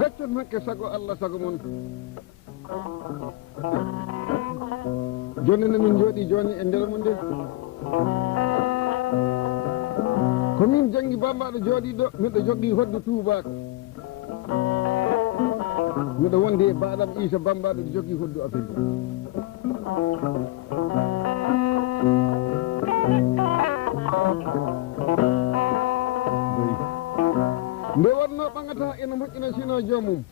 gaccon hakke sago Allah sago mon joni min jooɗi joni e nder mo nde ko min jangi bambaɗo jooɗiɗo miɗo jogui hoddu tubako miɗo wonde e baɗam Issa bambaɗo ɗo jogui hoddu affaire nde wonno ɓagata ene moƴƴina sino joomum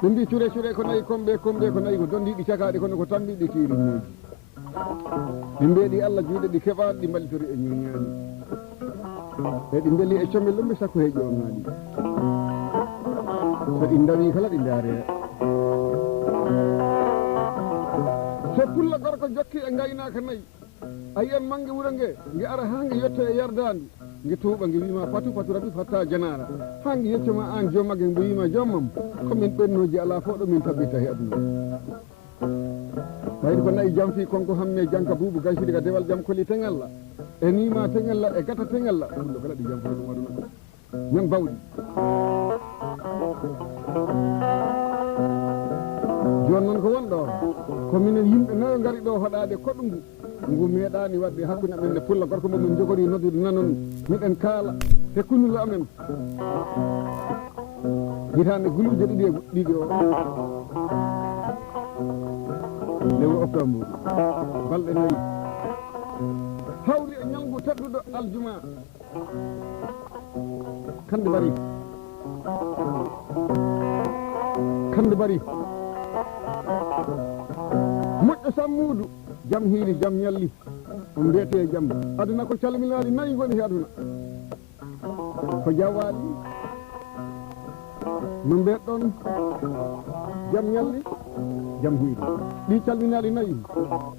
ɓe mbi cure ko nayi komɓe ko nayi ko dondiɗi cakaɗe kono ko tambiɗe kirineji ɗi mbeeɗi Allah juuɗe ɗi keɓaɗe ɗi mballitori e ñuñani e ɗi beeli e comel ɗumɓe sakko he ƴongaɗi so ɗi dawi kala ɗi daare so pulla gorko jokki e gaynaka nayyi a yiyan manggue wuuro ngue ngue ara ha ngue yetto e yardadu ngue tuuɓa ngue wima patu rabi fatta janara ha ngue yettoma an joomagge ngue wima jommam komin ɓennoji ala fo ɗo min tabbita he aduna wayde ko nayi jam fi konko hamme janka buubu gaysidi ka dewal jam koli tegalla e nima tegalla e gata tegalla fullo kala ɗi jam fo ɗum aduna min bawɗi joni noon ko wonɗo ko minen yimɓe nayo gari ɗo hoɗade koɗɗu ngu meeɗani wadde hakkude amen nde pulla gorko momin jogori noddude nanon miɗen kaala te kunnulo amen hitande guluje ɗiɗi o lewo octobre balɗe nayyi hawri e ñalngu tedduɗo aljuma kande bari moƴƴo sammudu jam hiiri jam ñalli on mbiyete jam aduna ko calminaɗi nayi woni he aduna ko jawaɗi no mbeɗɗon jam ñalli jam hiiri ɗi calminaɗi nayi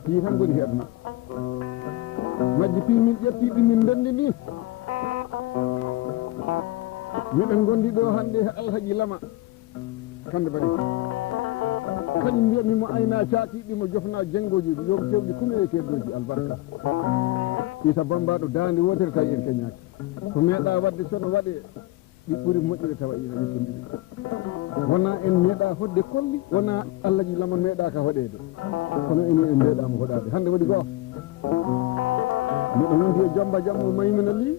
ɗi tan goni he aduna majji pi min ƴetti ɗi min ndendi ni miɗen gondi ɗo hande he alhaji lama kande bari kañum mbiyatmimo ayna caatiɗimo jofna jengoji yo kewɗi kume e keddoji albarka Issa bambaɗo dande wotere tawi en keñaki ko meeɗa wadde sono waɗe ɗi ɓuuri moƴƴude tawa ina wittondiri wona en meeɗa hodde kolli wona allahji lama meeɗa ka hoɗede kono enen en meeɗamo hoɗade hande waɗi goo miɗo wondi e jamba jammo maymina li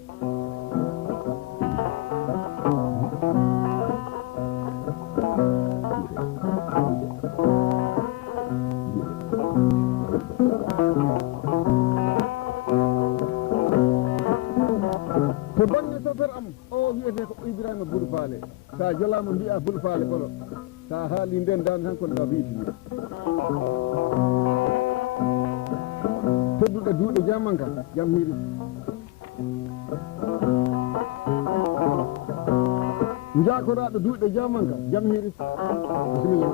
to bange chauffeur am o wiyete ko Ibrahima Boul Falé sa jolama mbiya Boul Falé kolo sa haali nden dande tan kono ɗa witini tedduɗo duuɗe jamanka jam hiiri jakoraɗo duuɗe jamanka jam hiiri bisimilla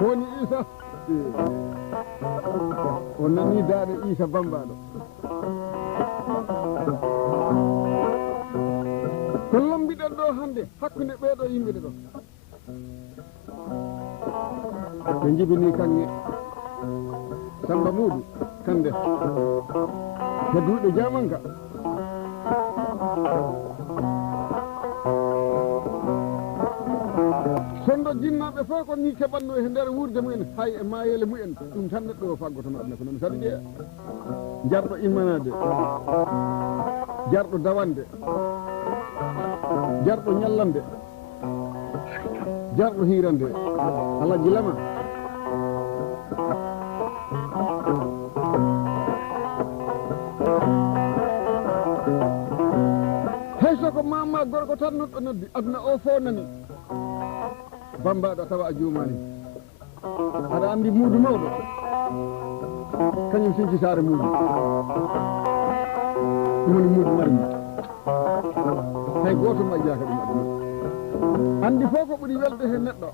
woni Issa o nani daade Issa bambaɗo ko lombiɗen ɗo hande hakkude ɓeeɗo yimɓeɗe ɗo ɓe jibini kanŋe Samba Muudu kande ko duuɗe jamanka sondo jinnaɓe fof ko ni keɓanno e nder wurde mumen hay e mayele mumen ɗum tan neɗɗo o faggotono aduna ko noon saɗa ƴeeya jarɗo immanade jarɗo dawande jarɗo ñallande jarɗo hirande alaji lama hay soko mama gorko tan noɗɗo noddi aduna o fo nani bambaɗo tawa a juumani aɗa andi muudu mawɗo kañum sinci saare muudu ɗumoni muudu marmi hay goto majjaka ɗum aduna andi fof ko ɓuuri welde he neɗɗo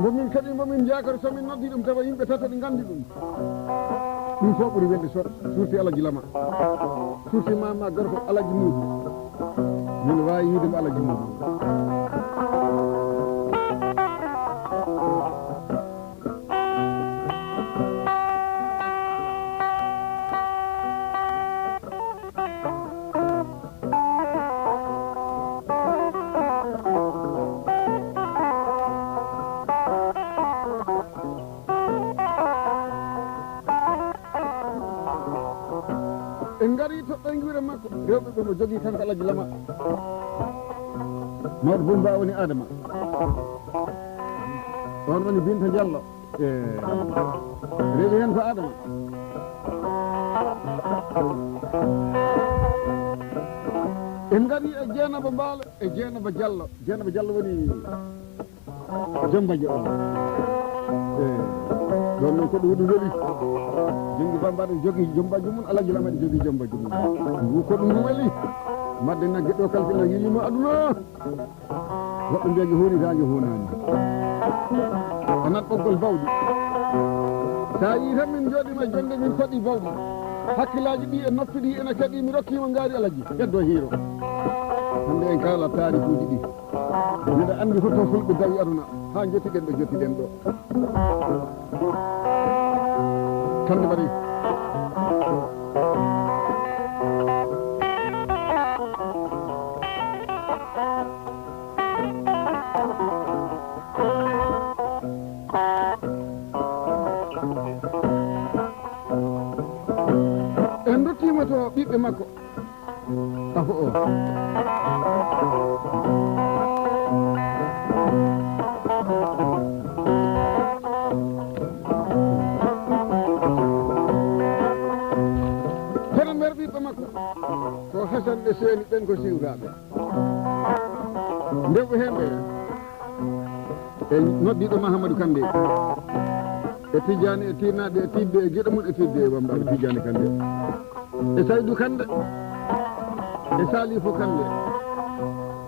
momin kadi momin jakori somin noddi ɗum tawa yimɓe tata ɗi gandi ɗum fof ɓuuri welde surti alaji lama surti mama gorko alaji muudu min wawi wiidemo alaji muudu en gari toɓɓe guure makko rewɓe ɓe mo jogui kanko alaji lama mawɗo Bumba woni Adama on woni Binta Diallo rewi hen ko Adama en gari e Dieynaba Mbaalo e Dieynaba Diallo woni Jombajo on ɗon noon ko ɗum ɗum weeli jongi bambaɗo jogui jombajo mum alaji lama ɗe jogui jombajo mum ngu ko ɗum ɗum weeli madde nagge ɗo kalfina yiyima aduna woɓɓe mbiyaji hunitaji hunani anat ɓoggol bawɗi sa yi tan min jooɗima jonde min koɗi bawɗi hakkillaji ɗi e noppi ɗi ene kadi mi rokkima ngaari alaji heddo hiiro hande en kala tarikuji ɗi mbiɗa andi hoto fulɓe dawi aduna ha jettiɗen ɗo jettiɗen ɗo kande mbaɗi en dottima to ɓiɓɓe makko afo o hono nder ɓiɓɓe makko ko Hasan e Seeni ɓen ko siwtaɓe ndewɓe hemɓe e noddiɗo Mahamadou Kandé e Tidiane e Tinnaɗe e Tidde e gueɗe mum e Tidde e Wambaɓe Tidiane Kandé e Saydou Kandé e Salifou Kandé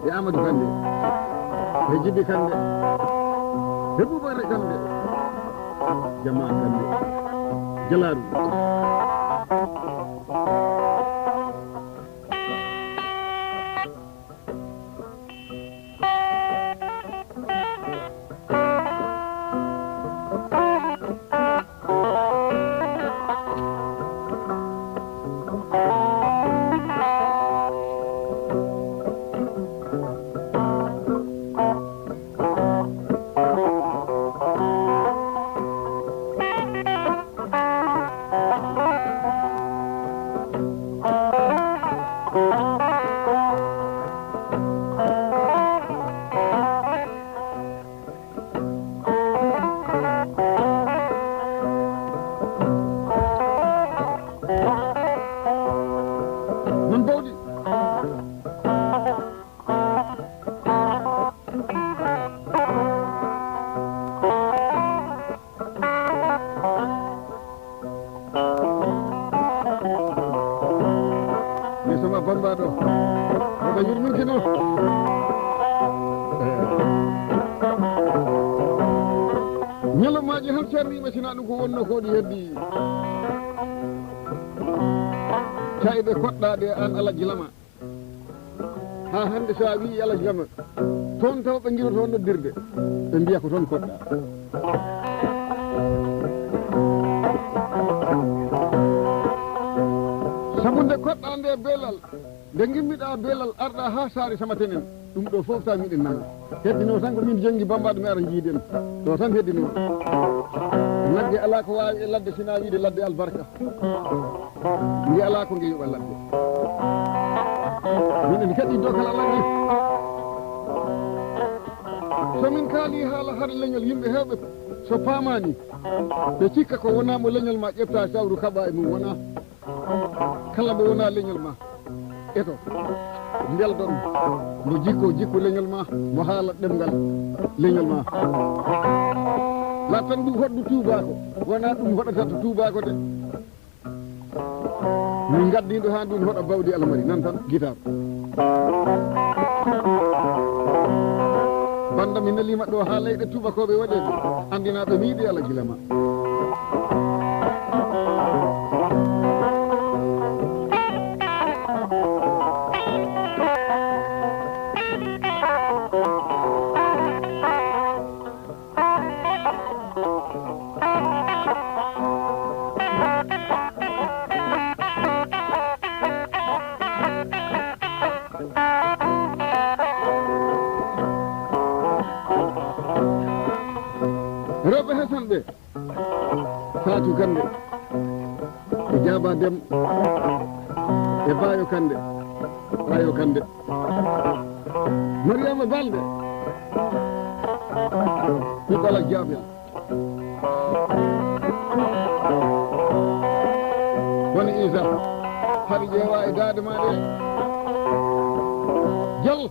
e Amadou Kandé e Djibi Kandé e Boubacar Kandé Jama Kandé Jalaru bambaɗo oɗo yurminkino ñalomaji han ceerniɓe sina ɗum ko wonno ko ɗi heddi tawiɓe koɗɗaɗe an alaji lama ha hande sa wi alaji lama toon taw ɓe guiwa toon noddirde ɓe mbiya ko toon koɗɗa sabu nde koɗɗa nde beelal nde gimmiɗa beelal arɗa ha saare samatenen ɗum ɗo fof ta miɗen nana heddino tan ko min jongi bambaɗo mi ara jiiden ɗo tan heddino nagge ala ko wawi e ladde sina wiide ladde albarka ngi ala ko nge yoɓa ladde minen kadi dokal alani somin kaali haala har leñol yimɓe hewɓe so paamani ɓe cikka ko wonamo leñol ma ƴefta sawru kaɓa e mum wona kala mo wona leñol ma eto belɗon mo jikku leñol ma mo haala ɗemgal leñol ma lattan ɗum hoɗɗu tubako wona ɗum hoɗata to tubako de min gaddiɗo ha ndun hoɗa bawdi alamari nan tan guitar banda mi nalima ɗo ha leyɗe tubakoɓe waɗede andinaɓe mi yiɗi Allah gilama rewɓe hesanɓe Fatou Kande e Diaba Dem e Bayo Kande Mariama Balde ɓiɓɓe Alhaji Diabel woni Isa haɗi ƴeewa e daade ma ɗe Diallo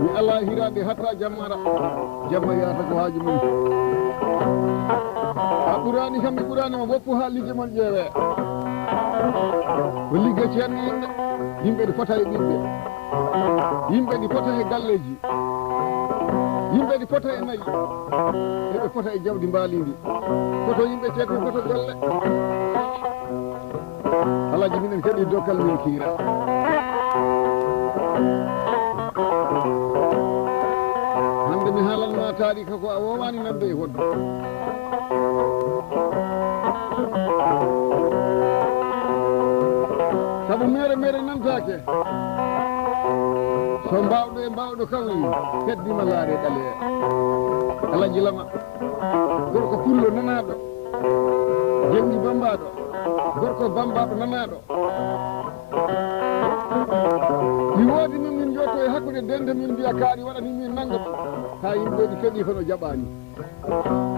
mi ala hirade hatta jammara jamma yata ko haaju mum a ɓurani kam mi ɓuranima woppu ha ligge mon ƴeewe ko ligge ceerno yimɓe ɗi fota e ɓiɓɓe yimɓe ɗi fota e galleji yimɓe ɗi fota e nayi eɓe fota e jawdi mbalidi foto yimɓe ceerno foto golle Alhaji minen kadi dokkal min kiira hande mi haalanma taarika ko a wowani nande e hoddu saabu mere nantake so mbawɗo e mbawɗo kawri heddima laare ɗale Alhaji Lama gorko pullo nanaɗo jewɗi bambaɗo gorko bambaɗo nanaɗo mi woodi min min jotto e hakkude dende min mbiya kaari waɗani min nangga ha yimɓe ɗi keeɗi kono jaɓani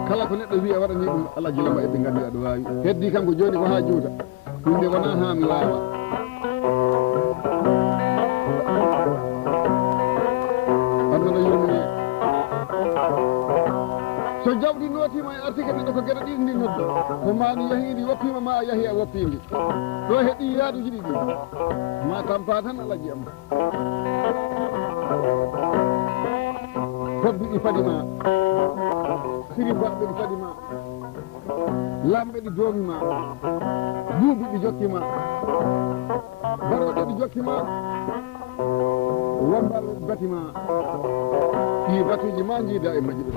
kala ko neɗɗo wiya waɗani ɗum Alhaji Lama eɓe gandi aɗa wawi heddi kanko joni ko ha juuta ɗumde wona ha mi laawa aduna yurmini so jawdi nootima e artike neɗɗo ko gueɗe ɗiɗi ndi noddo ko mani yahidi woppima ma a yahi a woppindi ɗo heeɗi yaaduji ɗiɗi ma tampa tan Alhaji am tobbi ɗi fadi ma siribaɓe ɗi fadi ma lamɓe ɗi doomi ma duuɓi ɗi jokki ma baroɗe ɗi jokki ma wombal bati ma ɗi batuji ma jiida e majji ɗo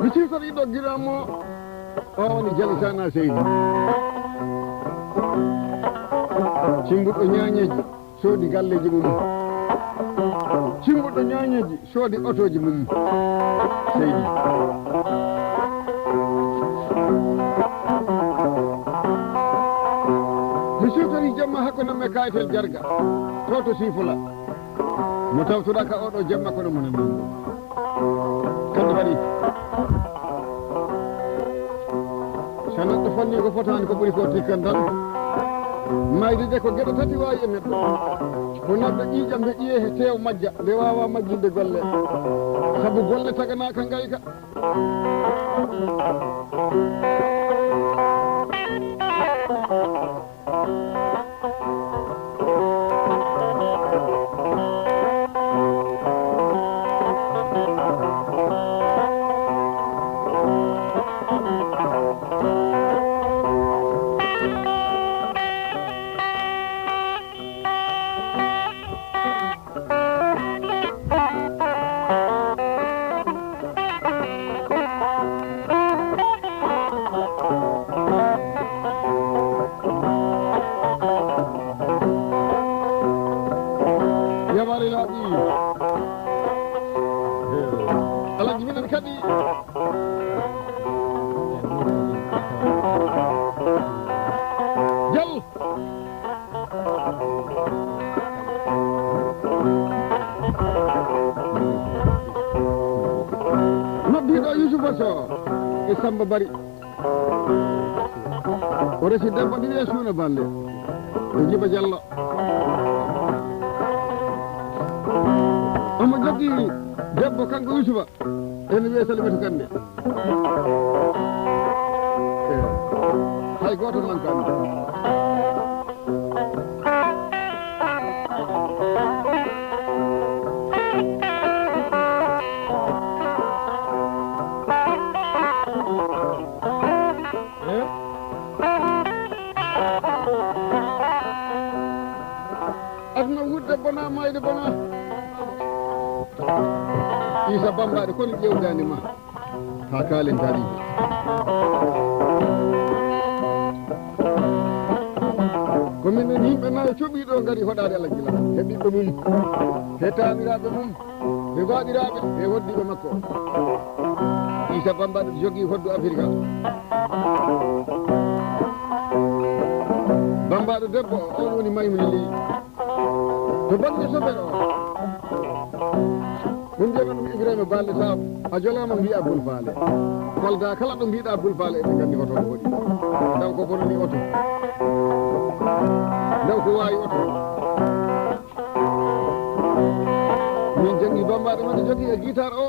mi siftori ɗo guiranmo o woni Diallo Sana Seydi cimbuɗɗo ñañeji soodi galleji mum cimbuɗɗo ñañeji soodi otoji mum Seydi mi siftori jamma ko namme kayetel jarga to to sifula mo tawtuɗa ka oɗo jamma kono mo nan kadi waɗi so neɗɗo fanni ko fotani ko ɓuuri ko tikkan tan mayde de ko gueɗe tati wawi e neɗɗo ko neɗɗo ƴiiƴam nde ƴiye he tew majja nde wawa majjinde golle saabu golle taganaka ngayka alaji minen kadi jal noddiɗo Youssoufa Sow e Samba Bari o resi debbo ɗiɗi e suuna balle e Djiba Diallo omo jogui debbo kanko Youssoufa ene wiye Salimata Kande hay goto mankani aduna wurde bona mayde bona Issa Bambaɗo kono ƴewdani ma ha kaalen tariɓe komin en yimɓe nayo coɓiɗo gari hoɗade Allah gila he ɓiɓɓe mum he taaniraɓe mum he waɗiraɓe he hoddiɓe makko Issa Bambaɗo jogui hoddu Afrique Bambaɗo debbo on woni Maymuna Ly to banggue sofere o min mbiyata ɗum Ibrahima Balde Samb a jolama mbiya Boul Falé Kolda kala ɗo mbiɗa Boul Falé eɓe gandi oto ɗo waɗi ndaw ko bonani oto ndaw ko wawi oto min janggi Bambaɗo mane jogui e guitare o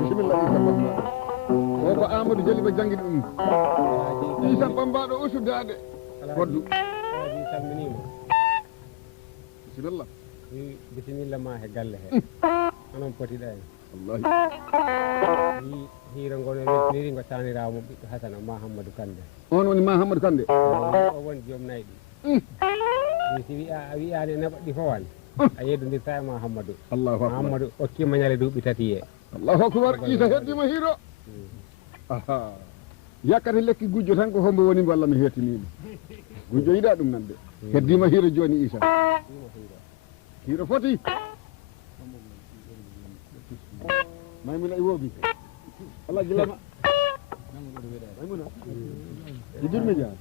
bisimilla Issa Bambaɗo o ko Amadou Jali ɓe jangguiɗi ɗum Issa Bambaɗo usudade hoddu salminima bisimilla bisimilla ma he galle he onon potiɗa en wallahi hiiro ngono weltiniri ngo taniramu ɓiɗɗo Hasana Mahamadou Kande on woni Mahamadou Kande o woni joom nayyi ɗi si a wiyani neɓa ɗi fowan a yeddodirta e Mahamadou Allahu akbar Mahamadou hokkima ñale duuɓi tati e Allahu akbar Issa heddima hiiro aha yakkata lekki gujjo tan ko hombo woni walla mi hettinima gujjo yiɗa ɗum nande heddima hiiro joni Issa hiiro foti Maymuna e woobi Allah gilama Maymuna idirmi jaa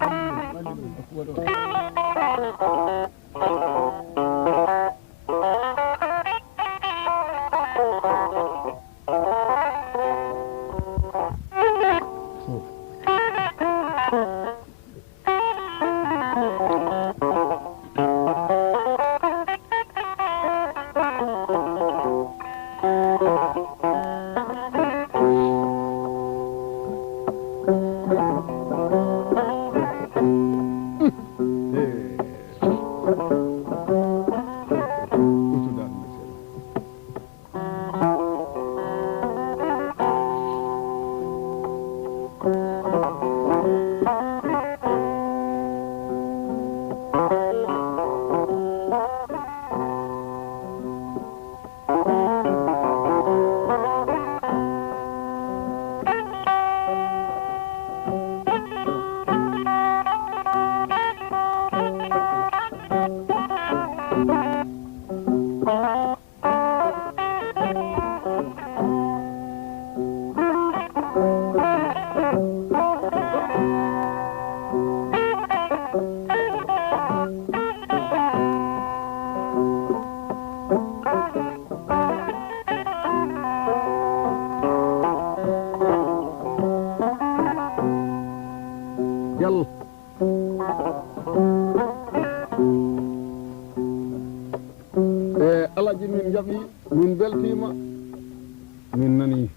min nani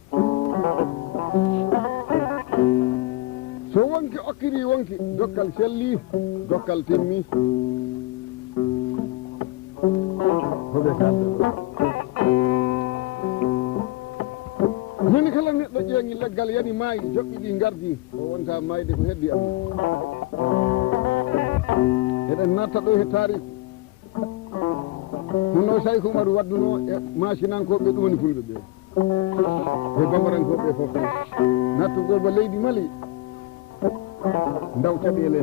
so wonki okkiri wonki dokkal selli dokkal timmi hoɓe kalde min kala neɗɗo ƴeeŋi leggal yani maayi joɓɓi ɗi gardi o wonta mayde ko heddi am eɗen natta ɗo he tariku hunno Saykou Oumarou wadduno e masinankoɓe ɗum woni fulɓe ɓe e bamarankoɓe fof nattugol ba leydi Mali ndaw caɗele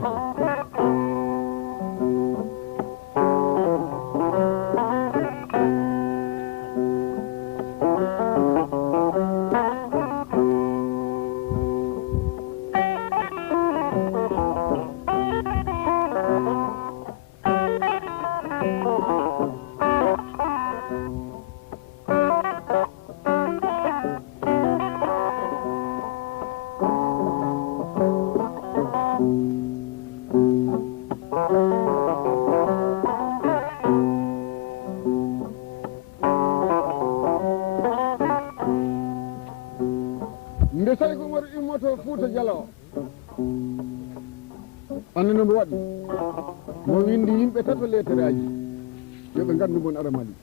nde Saykou Oumarou immoto Fouta Dialo anne no mo waɗi mo windi yimɓe tato lettere aji yoɓe gandu mon ara Mali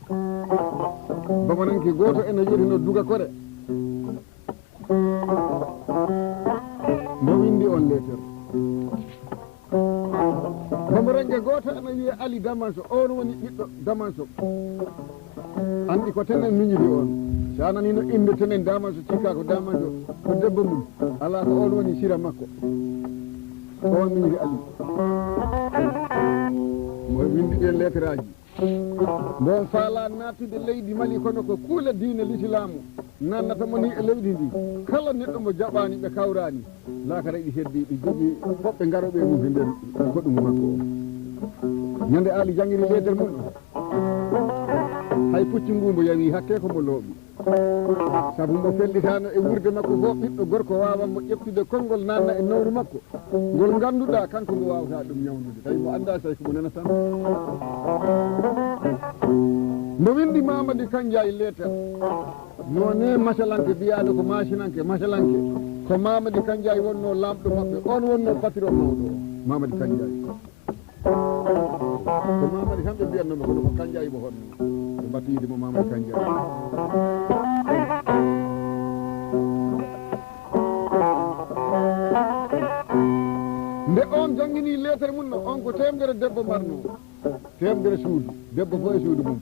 bamananke goto ene yetino Duga Kore mo windi on lettere bamaranke goto ene wiye Ali Damanso on woni ɓiɗɗo Damanso andi ko tenen miñiri on sa nanino inde tenen Damanso cikka ko Damanso ko debbo mum ala ko on woni sira makko on miñiri Ali mo windi ɗen lettre aji bon faala nattude leydi Mali kono ko kuule diine l'islamu nannata mo ni e leydi ndi kala neɗɗo mo jaɓani ɓe kawrani laakara ɗi heddi ɗi jogui hoɓɓe garoɓe mum e nder goɗɗum makko o ñande Ali jangiri lettere mum hay pucci ngumbo yawi hakke ko mo looɓi saabu mo fellitano e wurde makko fof ɓiɗɗo gorko wawanmo ƴeftude konngol nanna e nawru makko ngol ganduɗa kanko mo wawata ɗum ñawnude tawi mo anda Saykou mo nana tan mo windi Mamadi Kandiaye lettere none masalanke mbiyaɗo ko masinanke masalanke ko Mamadi Kandiaye wonno lamɗo mabɓe on wonno patron mawɗo o Mamadi Kandiaye ko Mamadi kamɓe mbiyatnomo kono ko Kandiaye mo honno ɓe mbatiyde mo Mamadi Kandiaye nde on jangini lettere mum no on ko temedere debbo marno temedere suudu debbo fof e suudu mum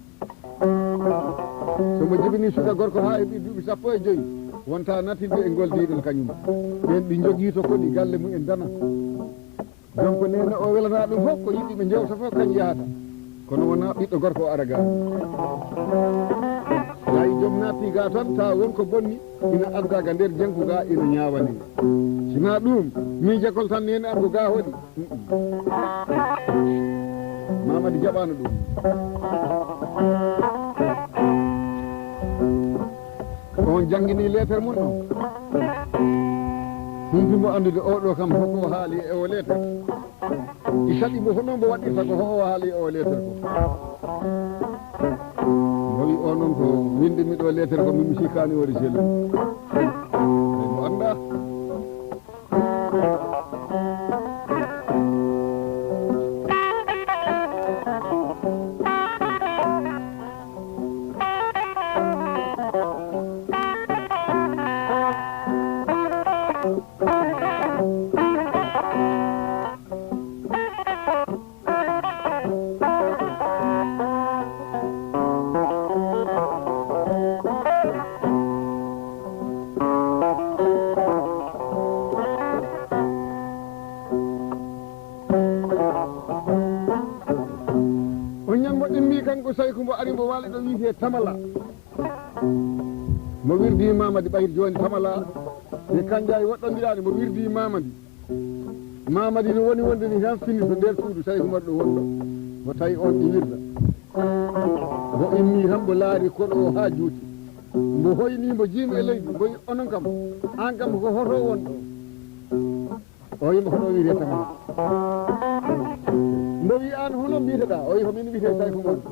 somo jibini suka gorko ha e ɓi duuɓi 15 wonta natinɓe e goldiɗon kañum ɓen ɓe jogui to koɗi galle mum en dana donc nene o welata ɗum fof ko yiɗi ɓe jewta fof kañ yahata kono wona ɓiɗɗo gorko o ara ga tawi joom natti ga tan tawa wonko bonni ina addaga nder jenggu ga ina ñawani sina ɗum min jagol tan nene am ko ga hoɗi Mamadi jaɓano ɗum on jangguini lettere mum no humfimo andude oɗo kam hoko haali e o lettere i saɗimo hono mbo waɗirta ko ho haali e o lettere ko wi o noon ko winde miɗo lettere ko mimi sikkani wori selli mo anda kanko Saykou mbo ari mbo waali ɗo wiite Tamala mo wirdi Mamadi ɓayde joni Tamala e Kandiaye woɗɗondirani mo wirdi Mamadi no woni wonde ni tan fini to nder suudu Saykou Oumarou ɗo wonɗo mo tawi on ɗi wirda mo immi tan mbo laari koɗo o ha juuti mbo hoyni mbo jiima e leydi mbo onon kam an kam ko hoto wonɗo o yimo hono wiite Tamala mbo wi an hono mbiteɗa o wi ko min wiyete Saykou Oumarou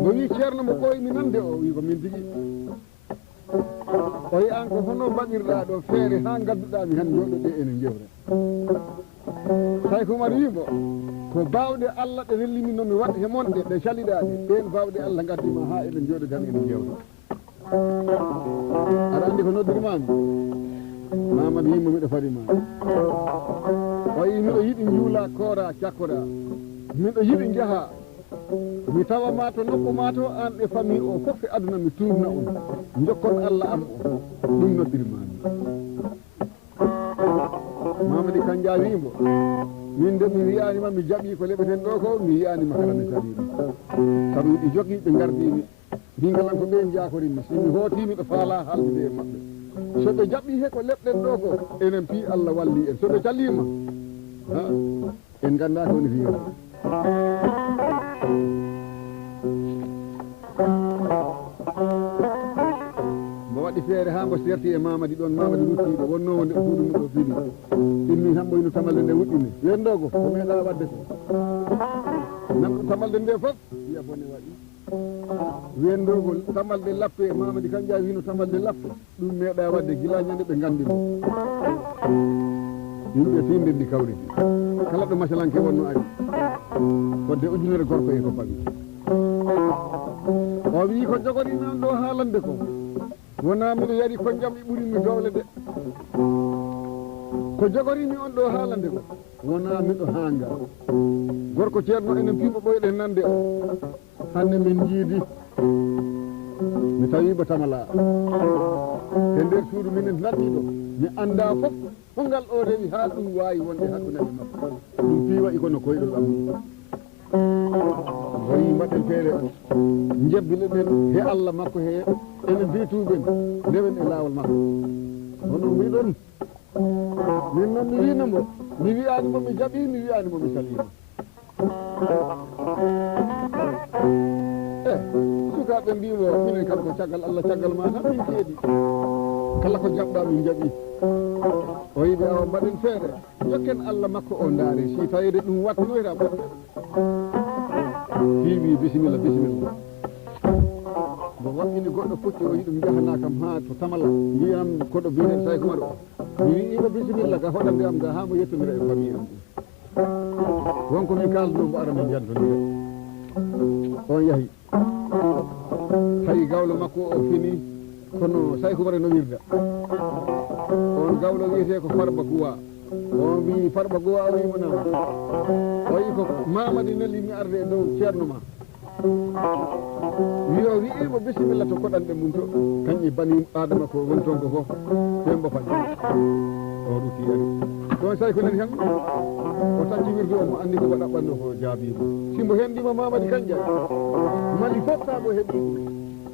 mbo wi ceerno mo ɓooymi nande o wi ko min tigui o yi an ko hono mbaɗirɗa ɗo feere ha gadduɗami han joɗoɗe ene jewre Saykou Oumar wimo ko bawɗe Allah ɗe rellimi nomi waɗ he monɗe ɗe caliɗaɗe ɓen bawɗe Allah gaddima ha eɗen jooɗo tan ene jewta aɗa andi ko noddirmami Mamadou yimmo miɗo farima o yi miɗo yiɗi juula koora cakkora miɗo yiɗi jaaha mi tawa ma to nokku ma to an e famille o fof e aduna mi tumna on jokkon Allah am o ɗum noddirmami Mamadou Kanja wimo min de mi wiyanima mi jaɓi ko leɓeten ɗo ko mi yiyanima kala mi salima sabu ɗi jogui ɓe gardimi min galan ko ɓen jakorimi simi hootimi ɗo faala haldude e mabɓe so ɓe jaɓi he ko leɓɗen ɗo ko enen pi Allah walli en so ɓe calima en ganda ko woni fiya mo waɗi feere ha mbo serti e Mamadi ɗon Mamadi ruttiɗo wonno wonde suudu mum ɗo fini ɗimmi tan ɓoyno tamalde nde wuɗɗini wendogo ko meeɗa wadde ko nanɗo tamalde nde fof wiya bone waɗi wendogo tamalde lappe Mamadi Kanja wino tamalde lappe ɗum meeɗa wadde gila ñande ɓe gandimo yimɓe finde ndi kawriti kala ɗo masalanke wonno ari fodde ujunere gorko e ko paɓi o wi ko jogorimi on ɗo haalande ko wona miɗo yari ko jamɗi ɓurimi dowle de ko jogorimi on ɗo haalande ko wona miɗo hanga gorko ceerno enen piɓo ɓoyɗen nande o hande min jiidi mi tawiɓe tamala e nder suudu minen ladɗiɗo mi anda fof hongal o rewi ha ɗum wawi wonde hakkude mabɓe ɗum fi waɗi kono koyɗol am o yi mbaɗen feere jebbile ɗen he Allah makko he enen fituɓen ndewen e lawol makko hono mbiɗon min noon mi winamo mi wiyanimo mi jaɓi mi wiyanimo mi salima sukaɓe mbimo minen kam ko caggal Allah caggal ma tan min keeɗi kala ko jaɓɗa min jaɓi o yiɓe awa mbaɗen feere jokken Allah makko o ndaare si tawide ɗum wattinoyta ɓoɗɗe fiwi bisimilla bisimilla mo waɗɗini goɗɗo pucci o yiɗum jahana kam ha to tamala yiyam koɗo biyeten Saykou Oumar o mi wiima bisimilla ga hoɗande am ga ha mo yettodira e famille am ɗum wonko min kalduno mbo ara min jantodira on yaahi tawi gawlo makko o fini kono Saykou Oumar no wirda on gawlo wiyete ko Farba Guwa on wi Farba Guwa o wimo nam o wi ko Mamadi nelli mi arde e dow ceerno ma wiyo wi'imo bisimilla to koɗanɗe mum to kañƴi bani adama ko woni toon ko fof ɓe mbofañ o ruti ari ɗon Saykou nani tan o tacci wirdu o mo andi ko ɗaɓɓanno ko jaabima simbo henɗima Mamadi Kanja mali fof sa mo heeɓi ɗum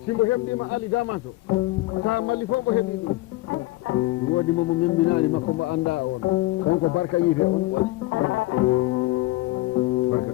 simbo heɓɗima Ali Damato sa mali fof mo heeɓi ɗum woodi momo membinani makko mo anda on ko Barka yite on ɓooli Barka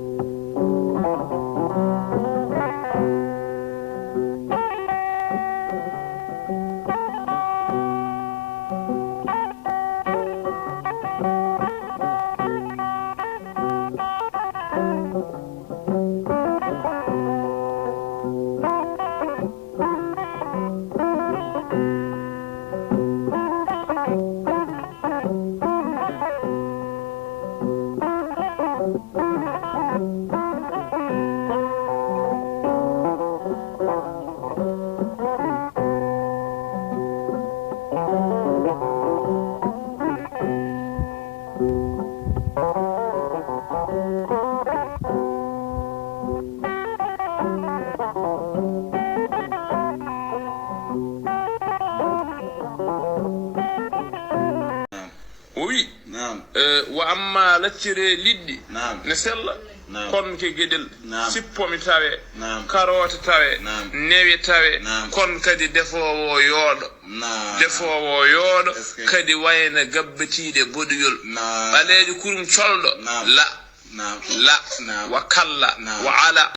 Oui. Wa amma laccire liɗɗi ne sella kon ke gueɗel sippomi tawe carotte tawe newe tawe kon kadi defowo yooɗo kadi wayna gabbetiɗe boɗoyol ɓaleji kurum colɗo la wa kalla wa ala